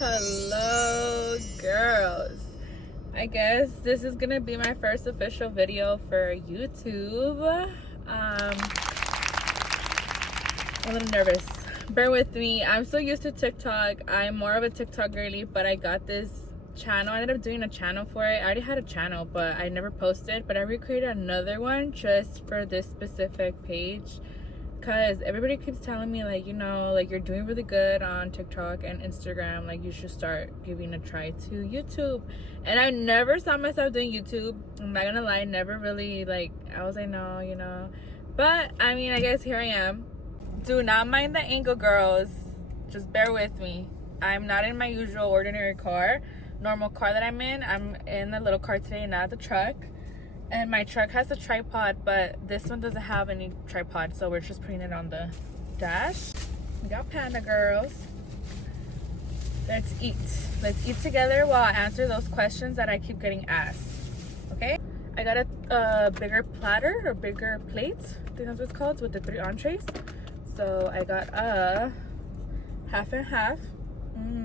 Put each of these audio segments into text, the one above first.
Hello girls. I guess this is gonna be my first official video for YouTube. I'm a little nervous, bear with me. I'm so used to TikTok. I'm more of a TikTok girly, but I got this channel. I ended up doing a channel for it. I already had a channel, but I never posted, but I recreated another one just for this specific page, because everybody keeps telling me, like, you know, like, you're doing really good on TikTok and Instagram, like, you should start giving a try to YouTube. And I never saw myself doing YouTube. I'm not gonna lie, never really, like, I was like, no, you know. But I mean, I guess here I am. Do not mind the angle, girls, just bear with me. I'm not in my usual ordinary car, normal car that I'm in the little car today, not the truck. And my truck has a tripod, but this one doesn't have any tripod, so we're just putting it on the dash. We got Panda girls. Let's eat. Let's eat together while I answer those questions that I keep getting asked. Okay? I got a bigger platter or bigger plate, I think that's what it's called, with the 3 entrees. So I got a half and half.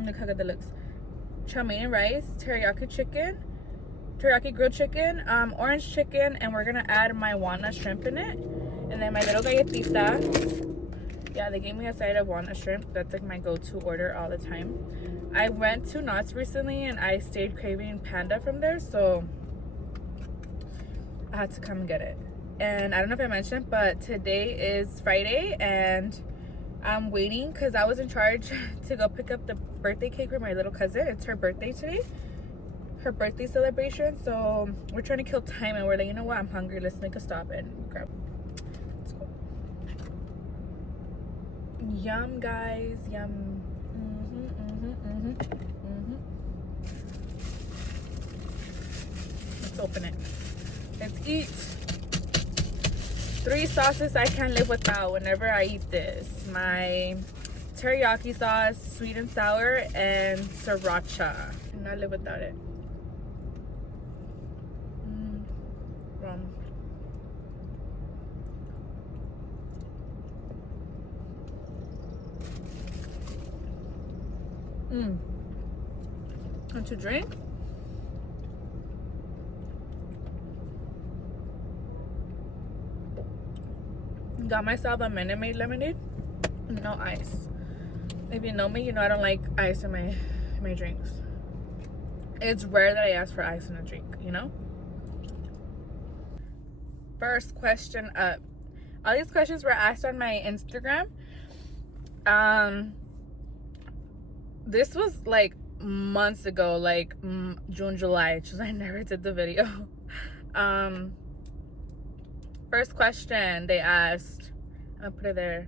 Look how good that looks. Chow mein rice, teriyaki chicken, teriyaki grilled chicken, orange chicken, and we're gonna add my walnut shrimp in it. And then my little galletita. Yeah, they gave me a side of walnut shrimp. That's like my go-to order all the time. I went to Knott's recently and I stayed craving Panda from there, so I had to come and get it. And I don't know if I mentioned, but today is Friday and I'm waiting because I was in charge to go pick up the birthday cake for my little cousin. It's her birthday today, her birthday celebration. So we're trying to kill time and we're like, you know what, I'm hungry, let's make a stop and grab. Let's go. Yum, guys, yum. Let's open it. Let's eat. 3 sauces I can't live without whenever I eat this. My teriyaki sauce, sweet and sour, and sriracha. Cannot live without it. And to drink? Got myself a Minute Maid lemonade, no ice. If you know me, you know I don't like ice in my drinks. It's rare that I ask for ice in a drink, you know. First question up. All these questions were asked on my Instagram. This was like months ago, like June, July, which is I never did the video. First question they asked, I'll put it there.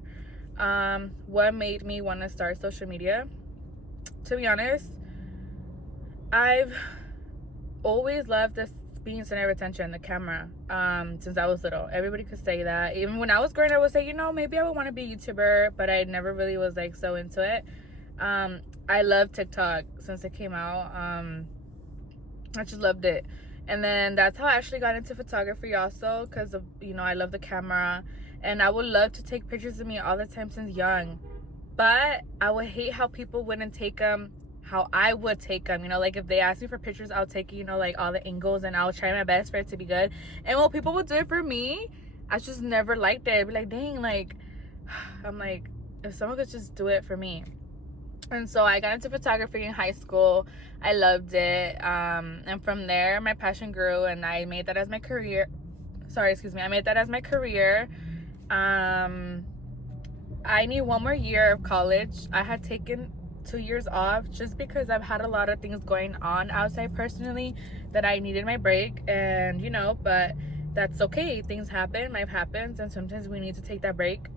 What made me want to start social media? To be honest, I've always loved this being center of attention, the camera, since I was little. Everybody could say that. Even when I was growing up, I would say, you know, maybe I would want to be a YouTuber, but I never really was like so into it. I love TikTok since it came out. I just loved it. And then that's how I actually got into photography also, because of, you know, I love the camera and I would love to take pictures of me all the time since young, but I would hate how people wouldn't take them how I would take them, you know, like if they ask me for pictures, I'll take, you know, like all the angles and I'll try my best for it to be good. And when people would do it for me, I just never liked it. I'd be like, dang, like, I'm like, if someone could just do it for me. And so I got into photography in high school. I loved it. And from there, my passion grew and I made that as my career. I made that as my career. I need 1 more year of college. I had taken 2 years off just because I've had a lot of things going on outside personally that I needed my break. And, you know, but that's okay. Things happen. Life happens. And sometimes we need to take that break.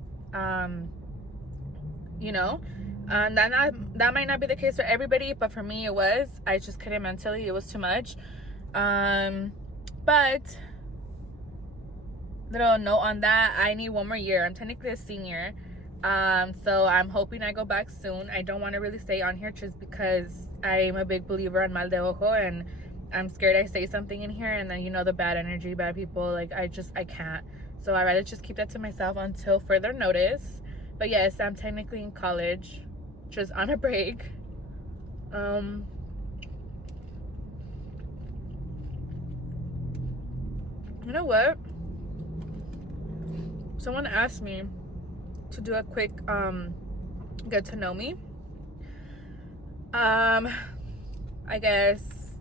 You know. That might not be the case for everybody, but for me it was. I just couldn't mentally, it was too much. But little note on that, I need 1 more year. I'm technically a senior, so I'm hoping I go back soon. I don't want to really stay on here just because I'm a big believer in mal de ojo, and I'm scared I say something in here and then, you know, the bad energy, bad people, like I can't. So I'd rather just keep that to myself until further notice. But yes, I'm technically in college, just on a break. Um, you know what? Someone asked me to do a quick get to know me. I guess,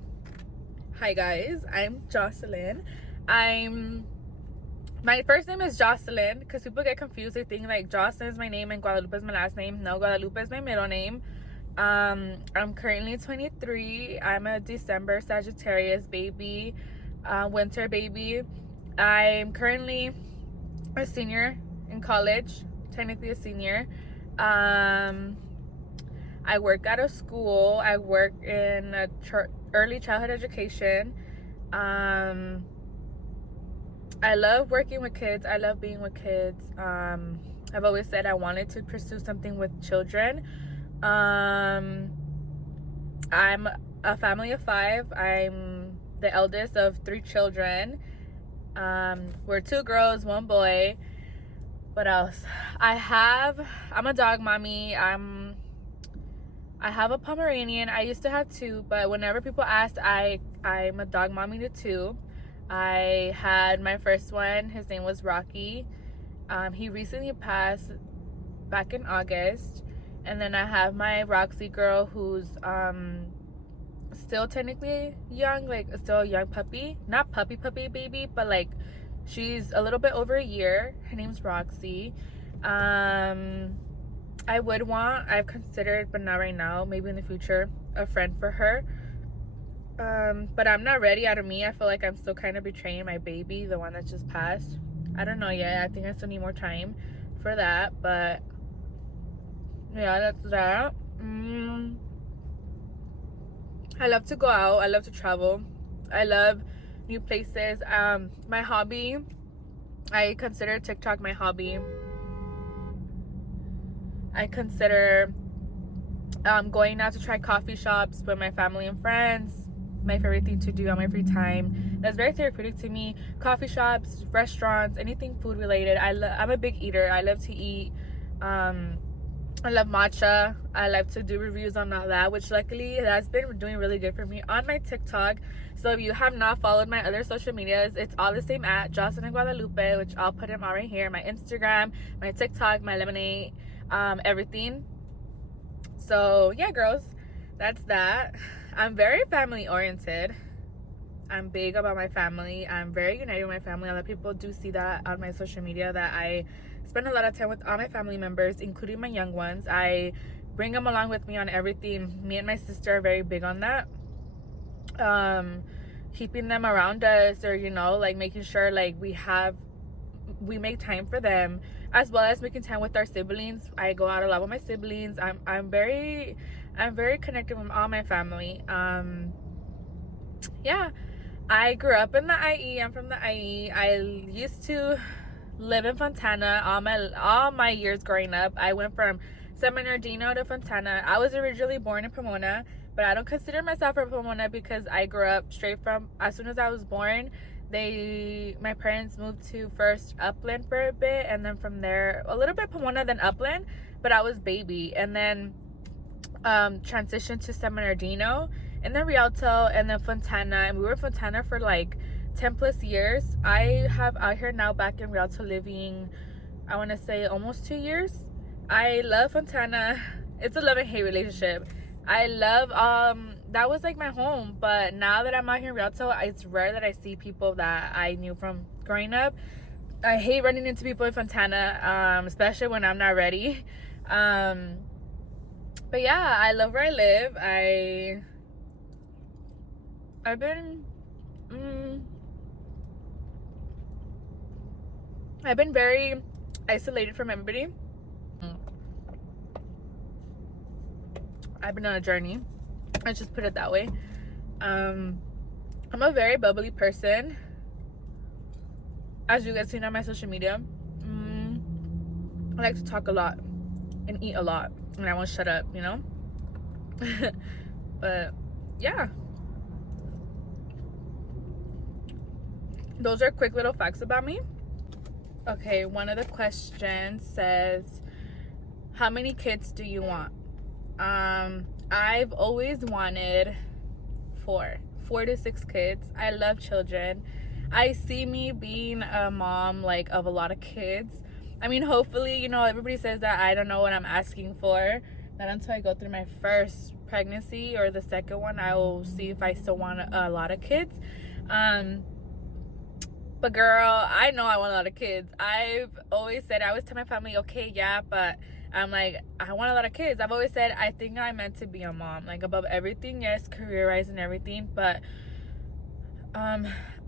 hi guys, I'm Jocelyn. My first name is Jocelyn because people get confused. They think like Jocelyn is my name and Guadalupe is my last name. No, Guadalupe is my middle name. I'm currently 23. I'm a December Sagittarius baby, winter baby. I'm currently a senior in college, technically a senior. I work at a school. I work in early childhood education. I love working with kids. I love being with kids. I've always said I wanted to pursue something with children. I'm a family of 5. I'm the eldest of 3 children. We're 2 girls, 1 boy. What else? I'm a dog mommy. I have a Pomeranian. I used to have 2, but whenever people asked, I'm a dog mommy to 2. I had my first one. His name was Rocky. He recently passed back in August. And then I have my Roxy girl, who's still technically young, like still a young puppy. Not puppy baby, but like she's a little bit over a year. Her name's Roxy. I've considered, but not right now, maybe in the future, a friend for her. But I'm not ready. Out of me, I feel like I'm still kind of betraying my baby, the one that just passed. I don't know yet. I think I still need more time for that, but yeah, that's that. I love to go out. I love to travel. I love new places. My hobby, I consider TikTok my hobby. I consider going out to try coffee shops with my family and friends. My favorite thing to do on my free time. That's very therapeutic to me. Coffee shops, restaurants, anything food related. I'm a big eater. I love to eat. I love matcha. I like to do reviews on all that, which luckily that's been doing really good for me on my TikTok. So if you have not followed my other social medias, it's all the same at Jocelyn and Guadalupe, which I'll put them all right here. My Instagram, my TikTok, my Lemonade, everything. So yeah, girls, that's that. I'm very family oriented. I'm big about my family. I'm very united with my family. A lot of people do see that on my social media, that I spend a lot of time with all my family members, including my young ones. I bring them along with me on everything. Me and my sister are very big on that. Keeping them around us, or like making sure like we make time for them, as well as making time with our siblings. I go out a lot with my siblings. I'm very connected with all my family. Yeah, I grew up in the IE. I'm from the IE. I used to live in Fontana all my years growing up. I went from San Bernardino to Fontana. I was originally born in Pomona, but I don't consider myself from Pomona because I grew up straight from, as soon as I was born, my parents moved to first Upland for a bit, and then from there a little bit Pomona, then Upland, but I was baby, and then transitioned to San Bernardino, and then Rialto, and then Fontana, and we were in Fontana for like 10 plus years. I have out here now back in Rialto living, I want to say almost 2 years. I love Fontana. It's a love and hate relationship. I love that was like my home, but now that I'm out here in Rialto, it's rare that I see people that I knew from growing up. I hate running into people in Fontana, especially when I'm not ready. But yeah, I love where I live. I've been very isolated from everybody. I've been on a journey. Let's just put it that way. I'm a very bubbly person, as you guys seen on my social media. I like to talk a lot and eat a lot, and I won't shut up, But yeah, those are quick little facts about me. Okay, one of the questions says, how many kids do you want? I've always wanted four to six kids. I love children. I see me being a mom like of a lot of kids. I mean, hopefully, you know, everybody says that I don't know what I'm asking for. Not until I go through my first pregnancy or the second one, I will see if I still want a lot of kids. But girl, I know I want a lot of kids. I've always said, I always tell my family, okay, yeah, but I'm like, I want a lot of kids. I've always said, I think I'm meant to be a mom, like above everything. Yes, career-wise and everything, but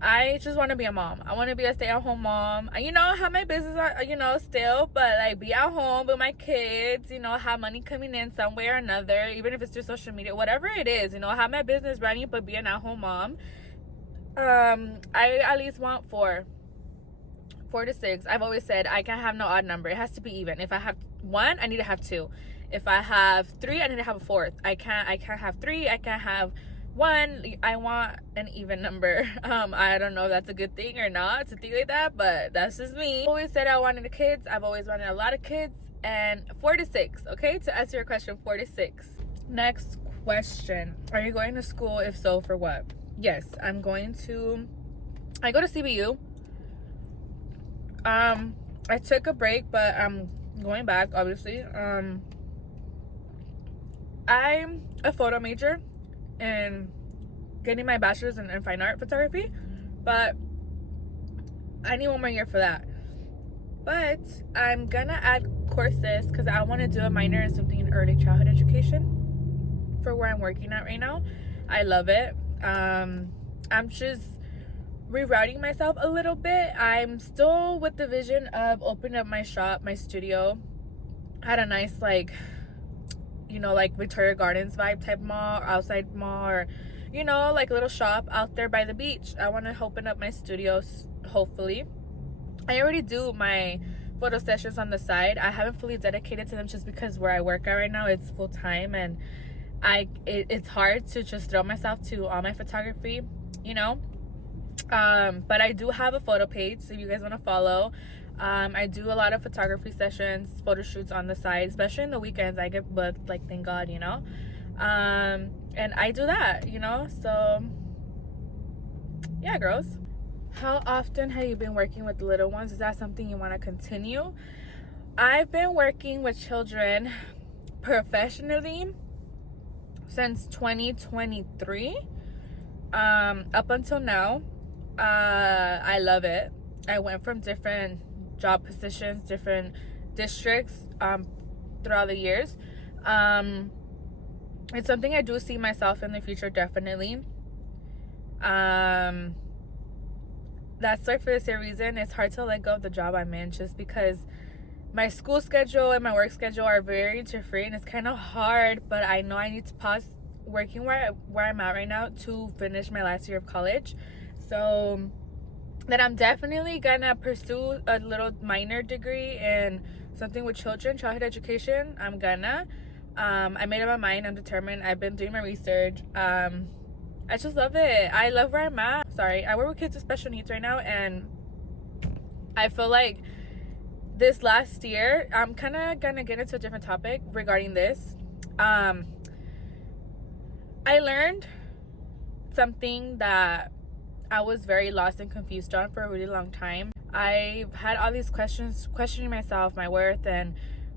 I just want to be a mom. I want to be a stay-at-home mom. You know, have my business, you know, still, but like be at home with my kids, you know, have money coming in some way or another, even if it's through social media, whatever it is, you know, have my business running, but be an at-home mom. I at least want four to six. I've always said I can't have no odd number. It has to be even. If I have one, I need to have two. If I have three, I need to have a fourth. I can't have three. I can't have one. I want an even number. I don't know if that's a good thing or not to think like that, but that's just me. I've always said I wanted kids. I've always wanted a lot of kids, and 4 to 6. Okay, to answer your question, 4 to 6. Next question: are you going to school? If so, for what? Yes, I go to CBU. I took a break, but I'm going back, obviously. I'm a photo major and getting my bachelor's in fine art photography, but I need one more year for that. But I'm gonna add courses because I want to do a minor in something in early childhood education for where I'm working at right now. I love it. I'm just rerouting myself a little bit. I'm still with the vision of opening up my shop, my studio. I had a nice, like, you know, like Victoria Gardens vibe type mall, or outside mall, or, you know, like a little shop out there by the beach. I want to open up my studios, hopefully. I already do my photo sessions on the side. I haven't fully dedicated to them just because where I work at right now, it's full time, and it's hard to just throw myself to all my photography, you know. But I do have a photo page, so if you guys want to follow. I do a lot of photography sessions, photo shoots on the side, especially in the weekends. I get booked, like, thank God, you know. And I do that, you know. So yeah, girls. How often have you been working with the little ones? Is that something you want to continue? I've been working with children professionally since 2023, up until now. I love it. I went from different job positions, different districts, throughout the years. It's something I do see myself in the future, definitely. That's why, for the same reason, it's hard to let go of the job I'm in, just because my school schedule and my work schedule are very different. It's kind of hard, but I know I need to pause working where I'm at right now to finish my last year of college. So then I'm definitely gonna pursue a little minor degree in something with childhood education. I'm gonna. I made up my mind. I'm determined. I've been doing my research. I just love it. I love where I'm at. Sorry, I work with kids with special needs right now, and I feel like this last year, I'm kind of gonna get into a different topic regarding this. I learned something that I was very lost and confused on for a really long time. I've had all these questions, questioning myself, my worth, and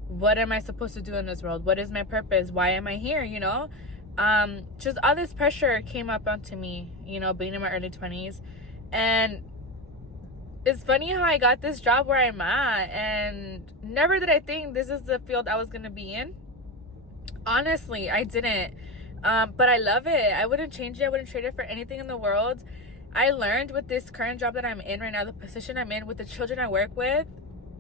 what am I supposed to do in this world? What is my purpose? Why am I here? You know, just all this pressure came up onto me, you know, being in my early 20s. And it's funny how I got this job where I'm at, and never did I think this is the field I was going to be in. Honestly, I didn't. But I love it. I wouldn't change it. I wouldn't trade it for anything in the world. I learned with this current job that I'm in right now, the position I'm in, with the children I work with,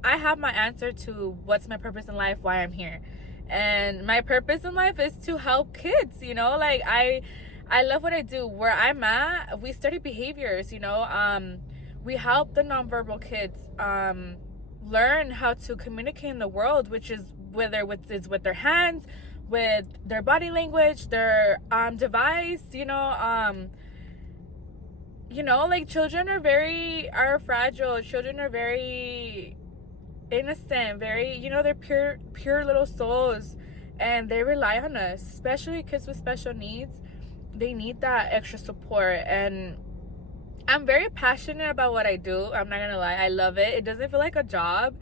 I have my answer to what's my purpose in life, why I'm here. And my purpose in life is to help kids, you know. Like, I love what I do. Where I'm at, we study behaviors, you know. We help the nonverbal kids learn how to communicate in the world, which is whether it's with their hands, with their body language, their device, you know. Like, children are fragile. Children are very innocent, very, you know, they're pure little souls, and they rely on us, especially kids with special needs. They need that extra support, and I'm very passionate about what I do. I'm not gonna lie, I love it. It doesn't feel like a job.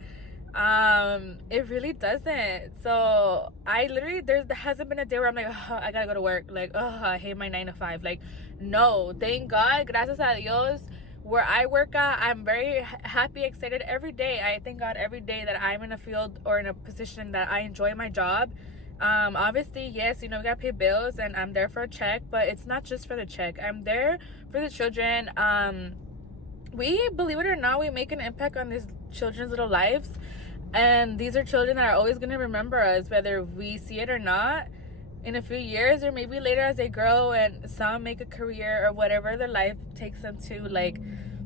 It really doesn't. So I literally, there hasn't been a day where I'm like, oh, I gotta go to work, like, oh, I hate my 9 to 5. Like, no, thank God, gracias a Dios, where I work at, I'm very happy, excited every day. I thank God every day that I'm in a field or in a position that I enjoy my job. Obviously, yes, you know, we gotta pay bills, and I'm there for a check, but it's not just for the check. I'm there for the children. We, believe it or not, we make an impact on these children's little lives, and these are children that are always going to remember us, whether we see it or not, in a few years, or maybe later as they grow and some make a career or whatever their life takes them to. Like,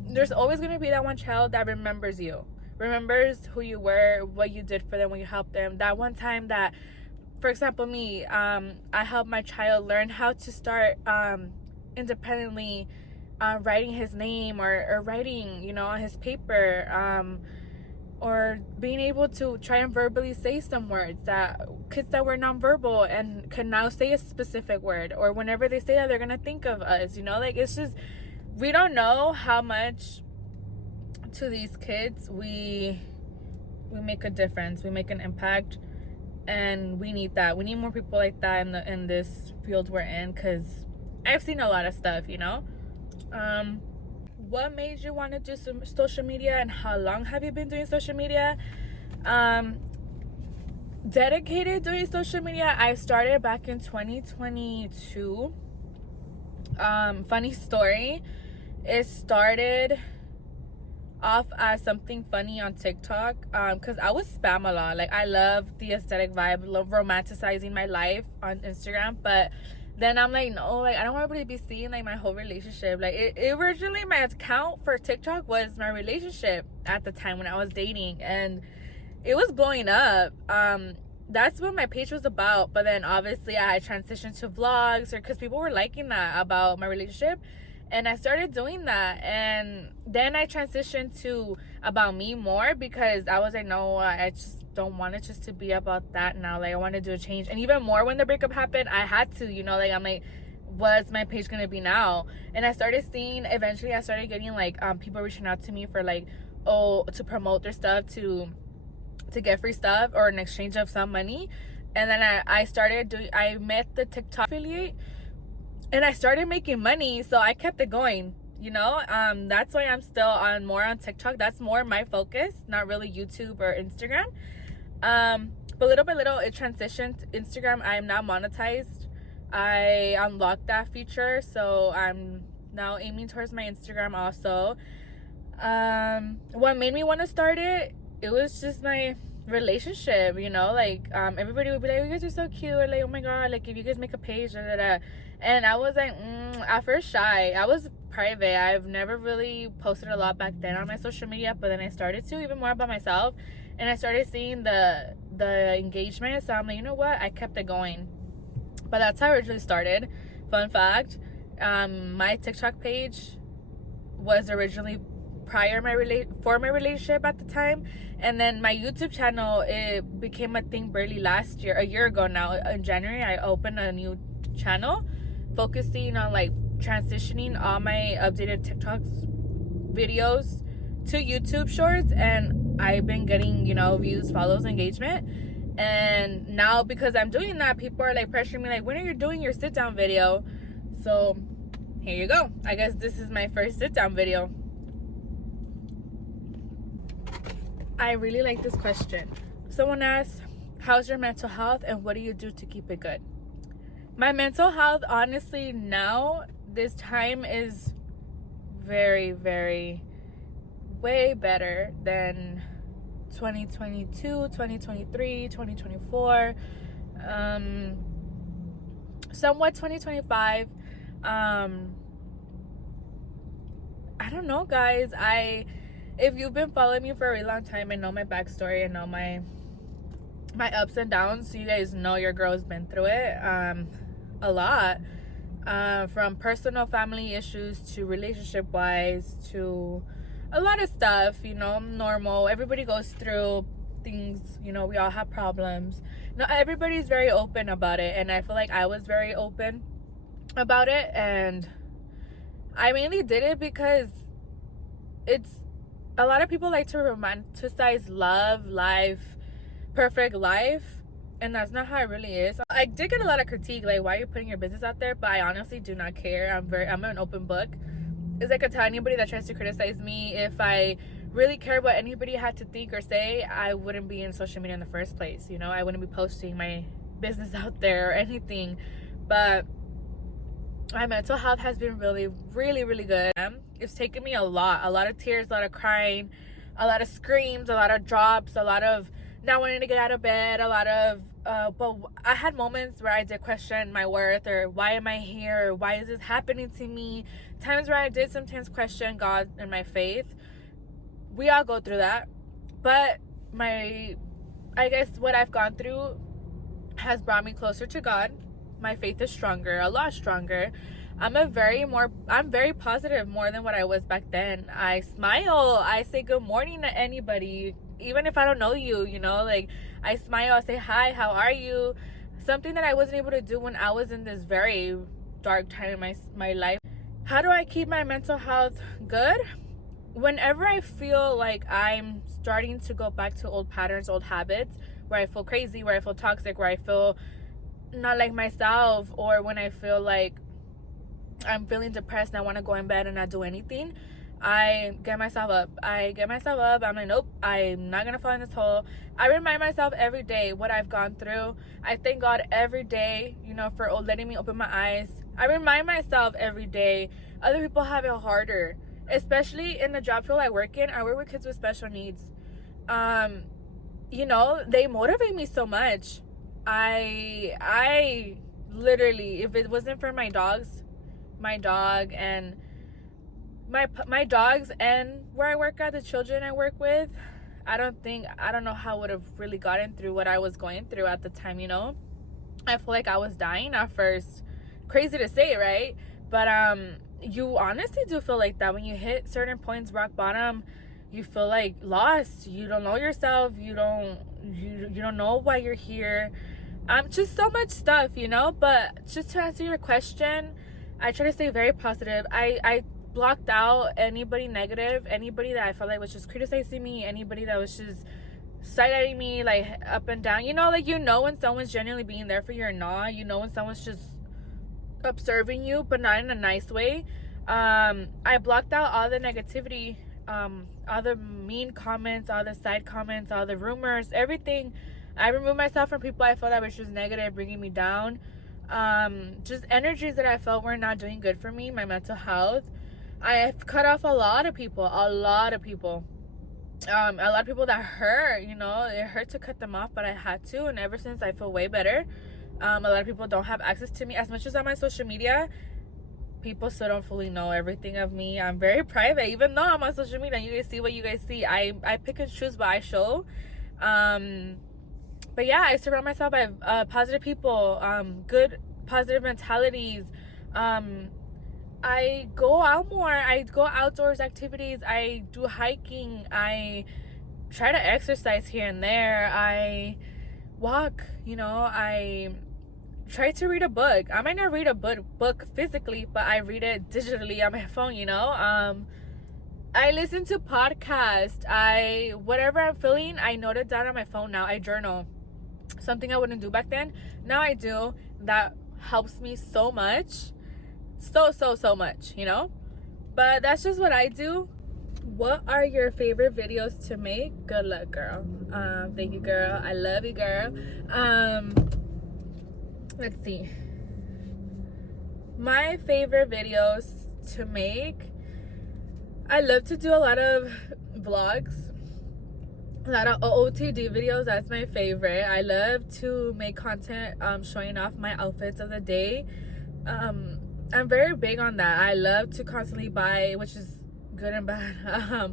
there's always going to be that one child that remembers you, remembers who you were, what you did for them when you helped them. That one time that, for example, me, I helped my child learn how to start independently writing his name, or writing, you know, on his paper, or being able to try and verbally say some words, that kids that were nonverbal and can now say a specific word, or whenever they say that, they're gonna think of us, you know. Like, it's just, we don't know how much to these kids we make a difference, we make an impact, and we need that. We need more people like that in this field we're in, because I've seen a lot of stuff, you know. What made you want to do some social media, and how long have you been doing social media? Dedicated doing social media, I started back in 2022. Funny story, it started off as something funny on TikTok, because I would spam a lot. Like, I love the aesthetic vibe, love romanticizing my life on Instagram, but then I'm like, no, like, I don't want everybody to be seeing like my whole relationship. Like, it originally, my account for TikTok was my relationship at the time when I was dating, and it was blowing up. That's what my page was about. But then obviously I transitioned to vlogs, or because people were liking that about my relationship, and I started doing that. And then I transitioned to about me more, because I was like, no, I just don't want it just to be about that now. Like, I want to do a change. And even more when the breakup happened, I had to, you know, like, I'm like, what's my page gonna be now? And I started seeing, eventually I started getting like people reaching out to me for like, oh, to promote their stuff, to get free stuff, or in exchange of some money. And then I met the TikTok affiliate, and I started making money, so I kept it going, you know. That's why I'm still more on TikTok. That's more my focus, not really YouTube or Instagram. But little by little it transitioned to Instagram. I am now monetized. I unlocked that feature, so I'm now aiming towards my Instagram also. What made me want to start it was just my relationship, you know. Like, everybody would be like, you guys are so cute, or like, oh my god, like, if you guys make a page, da, da, da. And I was like, at first shy. I was private. I've never really posted a lot back then on my social media, but then I started to, even more about myself, and I started seeing the engagement. So I'm like, you know what, I kept it going. But that's how it originally started. Fun fact, my TikTok page was originally for my relationship at the time, and then my YouTube channel, it became a thing barely a year ago now. In January, I opened a new channel focusing on like transitioning all my updated TikToks videos to YouTube shorts, and I've been getting, you know, views, follows, engagement. And now, because I'm doing that, people are like pressuring me, like, when are you doing your sit down video? So here you go. I guess this is my first sit down video. I really like this question. Someone asked, how's your mental health, and what do you do to keep it good? My mental health, honestly, now, this time, is very, very, way better than 2022, 2023, 2024, somewhat 2025. I don't know, guys. If you've been following me for a really long time and know my backstory and know my ups and downs, so you guys know your girl's been through it a lot, from personal family issues to relationship wise to a lot of stuff, you know. Normal, everybody goes through things, you know. We all have problems, not everybody's very open about it, and I feel like I was very open about it. And I mainly did it because it's a lot of people like to romanticize love, life, perfect life, and that's not how it really is. I did get a lot of critique, like, why are you putting your business out there? But I honestly do not care. I'm an open book. It's like I tell anybody that tries to criticize me, if I really care what anybody had to think or say, I wouldn't be in social media in the first place. You know, I wouldn't be posting my business out there or anything. But my mental health has been really, really, really good. It's taken me a lot of tears, a lot of crying, a lot of screams, a lot of drops, a lot of not wanting to get out of bed, a lot of but I had moments where I did question my worth, or why am I here, or why is this happening to me. Times where I did sometimes question God and my faith. We all go through that, but I guess what I've gone through has brought me closer to God. My faith is stronger, a lot stronger. I'm very positive, more than what I was back then. I smile, I say good morning to anybody, even if I don't know you, you know, like, I smile, I say hi, how are you? Something that I wasn't able to do when I was in this very dark time in my life. How do I keep my mental health good? Whenever I feel like I'm starting to go back to old patterns, old habits, where I feel crazy, where I feel toxic, where I feel not like myself, or when I feel like I'm feeling depressed and I want to go in bed and not do anything, I get myself up. I'm like, nope, I'm not gonna fall in this hole. I remind myself every day what I've gone through. I thank God every day, you know, for letting me open my eyes. I remind myself every day other people have it harder, especially in the job field I work in. I work with kids with special needs. You know, they motivate me so much. I literally, if it wasn't for my dog and my dogs, and where I work at, the children I work with, I don't know how I would have really gotten through what I was going through at the time, you know. I feel like I was dying at first. Crazy to say, right? But you honestly do feel like that when you hit certain points, rock bottom. You feel like lost. You don't know yourself. You don't know why you're here. Just so much stuff, you know. But just to answer your question, I try to stay very positive. I blocked out anybody negative, anybody that I felt like was just criticizing me, anybody that was just side-eyeing me, like, up and down. You know, like, you know when someone's genuinely being there for you or not. You know when someone's just observing you, but not in a nice way. I blocked out all the negativity, all the mean comments, all the side comments, all the rumors, everything. I removed myself from people I felt that was just negative, bringing me down. Just energies that I felt were not doing good for me, my mental health. I've cut off a lot of people a lot of people that hurt, you know. It hurt to cut them off, but I had to, and ever since I feel way better. A lot of people don't have access to me as much as on my social media. People still don't fully know everything of me. I'm very private, even though I'm on social media. You guys see what you guys see. I pick and choose what I show. But yeah, I surround myself by positive people, good positive mentalities. I go out more. I go outdoors activities. I do hiking. I try to exercise here and there. I walk, you know. I try to read a book. I might not read a book physically, but I read it digitally on my phone, you know. I listen to podcasts. Whatever I'm feeling, I note it down on my phone now. I journal. Something I wouldn't do back then. Now I do. That helps me so much. So much, you know. But that's just what I do. What are your favorite videos to make? Good luck, girl. Thank you, girl. I love you, girl. Let's see. My favorite videos to make, I love to do a lot of vlogs, a lot of OOTD videos. That's my favorite. I love to make content showing off my outfits of the day. I'm very big on that. I love to constantly buy, which is good and bad.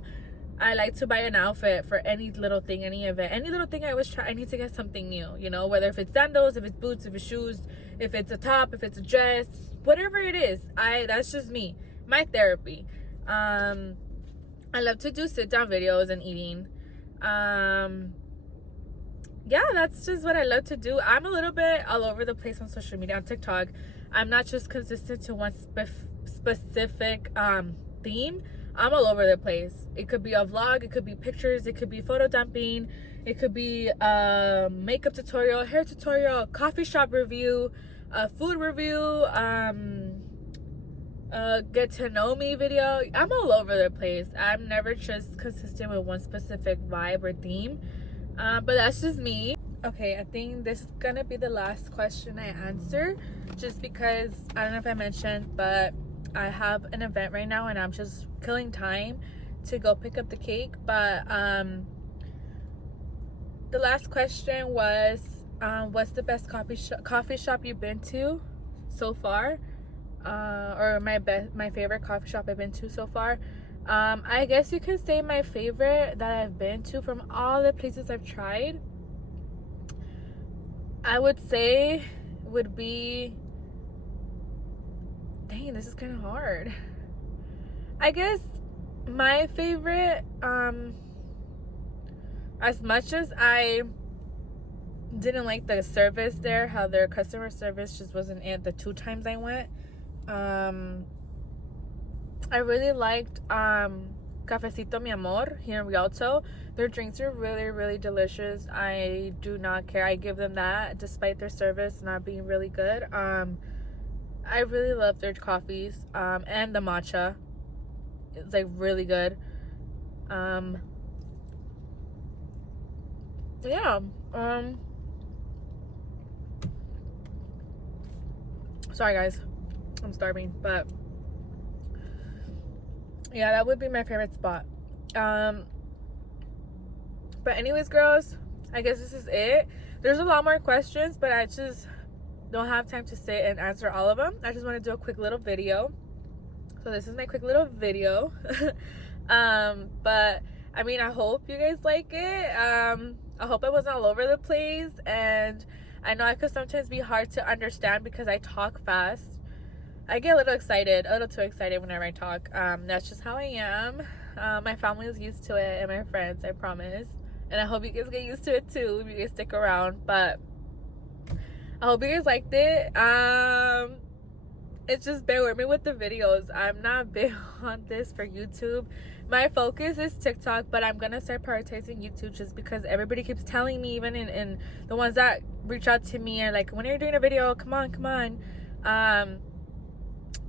I like to buy an outfit for any little thing, any event, any little thing I always try. I need to get something new, you know, whether if it's sandals, if it's boots, if it's shoes, if it's a top, if it's a dress, whatever it is. That's just me, my therapy. I love to do sit down videos and eating. yeah, that's just what I love to do. I'm a little bit all over the place on social media, on TikTok. I'm not just consistent to one specific theme. I'm all over the place. It could be a vlog, it could be pictures, it could be photo dumping, it could be a makeup tutorial, hair tutorial, coffee shop review, a food review, get to know me video. I'm all over the place. I'm never just consistent with one specific vibe or theme. But that's just me. Okay, I think this is gonna be the last question I answer, just because I don't know if I mentioned, but I have an event right now and I'm just killing time to go pick up the cake. But the last question was, what's the best coffee shop you've been to so far? Or my favorite coffee shop I've been to so far. I guess you could say my favorite that I've been to from all the places I've tried, I would say would be, dang, this is kind of hard. I guess my favorite, as much as I didn't like the service there, how their customer service just wasn't it the 2 times I went, I really liked Cafecito Mi Amor here in Rialto. Their drinks are really, really delicious. I do not care. I give them that despite their service not being really good. I really love their coffees, and the matcha. It's like really good. Yeah. Sorry guys, I'm starving, but yeah, that would be my favorite spot. But anyways, girls, I guess this is it. There's a lot more questions, but I just don't have time to sit and answer all of them. I just want to do a quick little video. So this is my quick little video. But I mean, I hope you guys like it. I hope I wasn't all over the place, and I know I could sometimes be hard to understand because I talk fast. I get a little excited, a little too excited whenever I talk. That's just how I am. My family is used to it, and my friends, I promise. And I hope you guys get used to it too if you guys stick around. But I hope you guys liked it. It's just bear with me with the videos. I'm not big on this for YouTube. My focus is TikTok, but I'm gonna start prioritizing YouTube just because everybody keeps telling me, even in the ones that reach out to me, are like, when are you doing a video? Come on.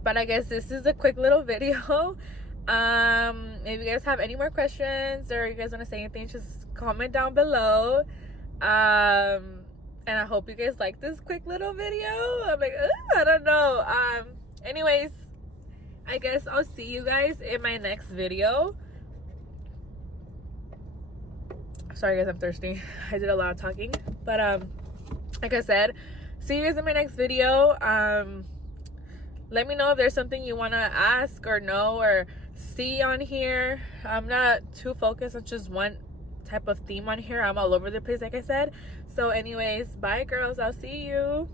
But I guess this is a quick little video. If you guys have any more questions or you guys want to say anything, just comment down below. And I hope you guys like this quick little video. I'm like, I don't know. Anyways, I guess I'll see you guys in my next video. Sorry guys, I'm thirsty. I did a lot of talking, but like I said, see you guys in my next video. Let me know if there's something you want to ask or know or see on here. I'm not too focused on just one type of theme on here. I'm all over the place, like I said. So anyways, bye girls, I'll see you.